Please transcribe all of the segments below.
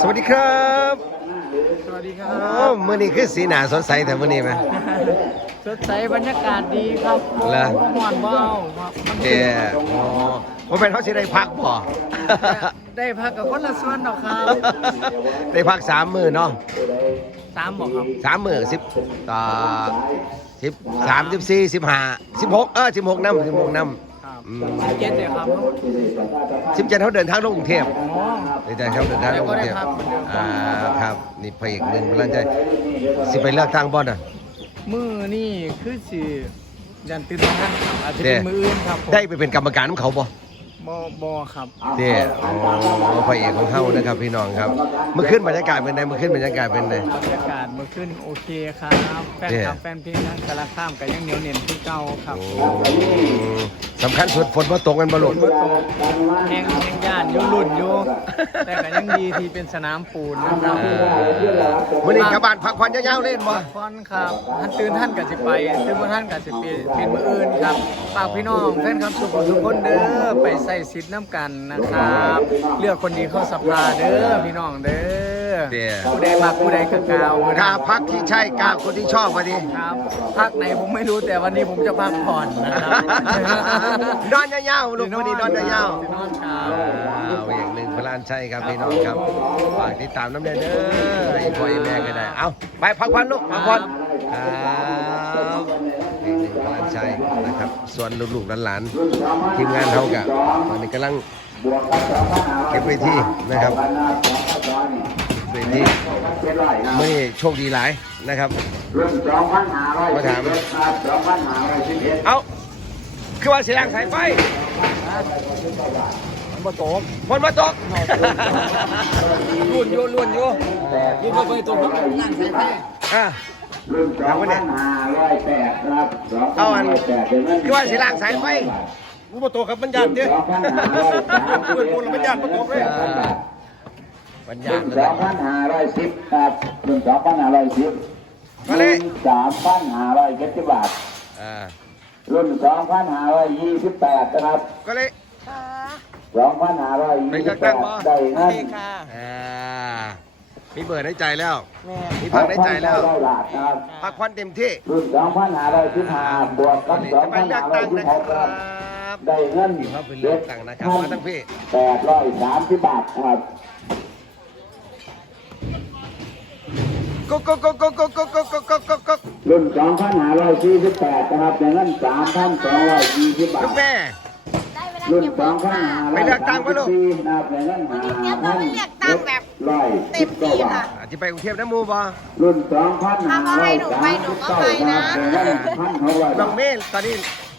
สวัสดีครับ สวัสดีครับเมื่อนี้คือสีหนาสดใสแต่เมื่อนี้ไหมสดใสบรรยากาศดีครับเลยมอนเบาเดี๋ยวโอ้โหป็นเขาจะได้พักป่ะได้พักกับคนละส่วนหรอครับ ได้พักสามหมื่นเนาะสามบอกครับสามหมื่นสิบต่อสิบสามสิบสี่สิบห้าสิบหกเออสิบหกน้ำสิบหกน้ำสิบเจ็ดเขาเดินทางลงกรุงเทพเดินเขาเดินทางลงกรุงเทพอ่า ครับ นี่ไปอีกหนึ่งพลังใจสิไปเลือกทางบอนอ่ะ มือนี่คือสิยันตื่นทางอาจจะเป็นมืออื่นครับ ได้ไปเป็นกรรมการของเขาบ่บอครับเจ้าพระเอกของเขานะครับ พี่น้องครับ เมื่อขึ้นบรรยากาศเป็นไงเมื่อขึ้นบรรยากาศเป็นไงบรรยากาศเมื่อขึ้นโอเคครับ แฟนครับแฟนเพลงนงกระลาข้ามกันยังเหนียวเหนยนที่เก่าครับสำคัญสุดฝนมาตกกันบอลลูนแข่งแข่งยานยุ่รุ่นยู่แต่ก็ยังดีที่เป็นสนามปูนวันนี้ชาวบ้านพักผ่อนยาวๆเล่นบอลฟอนครับท่านตื่นท่านกับสิบไปตื่นท่านกับสิบเป็นมืออื่นครับฝากพี่น้อง แฟนครับสุขสุขคนเด้อไปใส่ซิดน้ำกันนะครับ เลือกคนดีเข้าสภาเด้อพี่น้องเด้อกูได้มากผูไใดก็กาวกาพักที่ใช่กาคนที่ชอบพอดีพักไหน ผมไม่รู้แต่วันนี้ผมจะพักผ่อนนะครับดอนยาวลูกพอดีนอนยาวอย่างหนึ่งพลานใช่ครับพี่น้องครับฝากติดตามน้ำเดนเด้อไปคอยแม่ก็ได้เอาไปพักผ่อนลูกพักผ่อนใช่นะครับส่วนลูกหลานทีมงานเท่ากับตอนนี้กำลังเก็บไปที่นะครับเนี้ไม่โชคดีหลายนะครับเรื่องจองพันหาไรมาถามจองพันหาไรชิ้นเอ็ดเอาคือว่าเสียงสายไฟมาตกคนมาตกลุ่นโยลุ่นโยยืนไปตรงนั้นนั่นสายไฟอ่ะเราไม่เนี่ยเอาอันคือว่าเสี่ลางสายไฟมาตกครับบรรยากาศเนี่ยเพื่อนคนบรรยากาศมาตกเลยรุ่นสองพันห้าร้อยสิบครับหน่งสองพันห้าร้อยสิบหนึ่สามพันห้าร้อยเจ็ดสิบบาทรุ่นสองพันห้าร้อยยี่สิบแปดครับก็เลยสองพันห้าร้อยยี่สิบแปดได้เงินมีเบิดได้ใจแล้วมีพังได้ใจแล้วพักควันเต็มที่รุ่นสองพันห้าร้อยสิบห้าบวกกับสองพันห้าร้อยยี่สิบแปดได้เงินเด็กต่างนะครับท่านแปดร้อยสามสิบบาทครับรุ่นสองพันห้าร้อยสี่สิบแปดนะครับอย่างนั้นสามพันสองร้อยยี่สิบบากแม่รุ่นสองพันห้าร้อยสามสิบสี่นะกรับกย่างนั้นห้กพันหกร้อยสิบก็บาทจะไปกรุงเทพนะมูบารุ่นสองพันห้าร้อยสามสิบเก้านะครับอย่างนั้นห้าพันหกร้อยบาทน้องเมย์ตอนนี้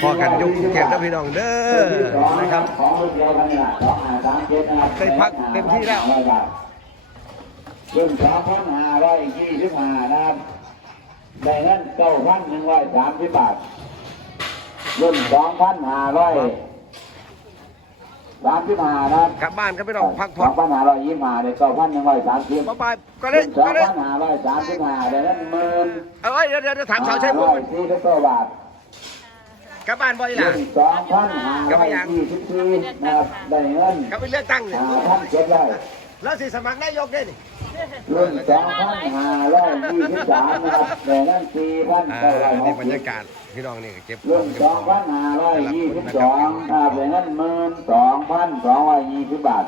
พอกันยุ่งเกมนะพี่น้องเด้อนะครับเคยพักเต็มที่แล้วเพิ่มสามพันห้าร้อยยี่สิบห้านะครับได้เงินเก้าพันหนึ่งร้อยสามสิบบาทเพิ่มสองพันห้าร้อยสามสิบห้านะครับ กลับบ้านกรับพี่น้องพักผ่อนสองพันห้าร้อยยี่สิบห้าได้เก้าพันหนึ่งร้อยสามสิบบาทก็ได้ก็ได้สองพันห้าร้อยสามสิบห้าได้เงินหมื่นเอ้ยเดี๋ยวเดี๋ยวถามเขาใเชียงใหม่สี่สิบเก้าบาทกับบ้านบ่อยหล่งกับพันกับไปยังได้เงินกับไปเลืองตั้งเนี่ยแล้วสิสมัครนายกได้นอี่นี่บรรยากาศ พี่น้องนี่เก็บรุ่นสองพันห้าร้อยยี่สิบสองนเงินหมื่นสองพันสองร้อยยี่สิบบาท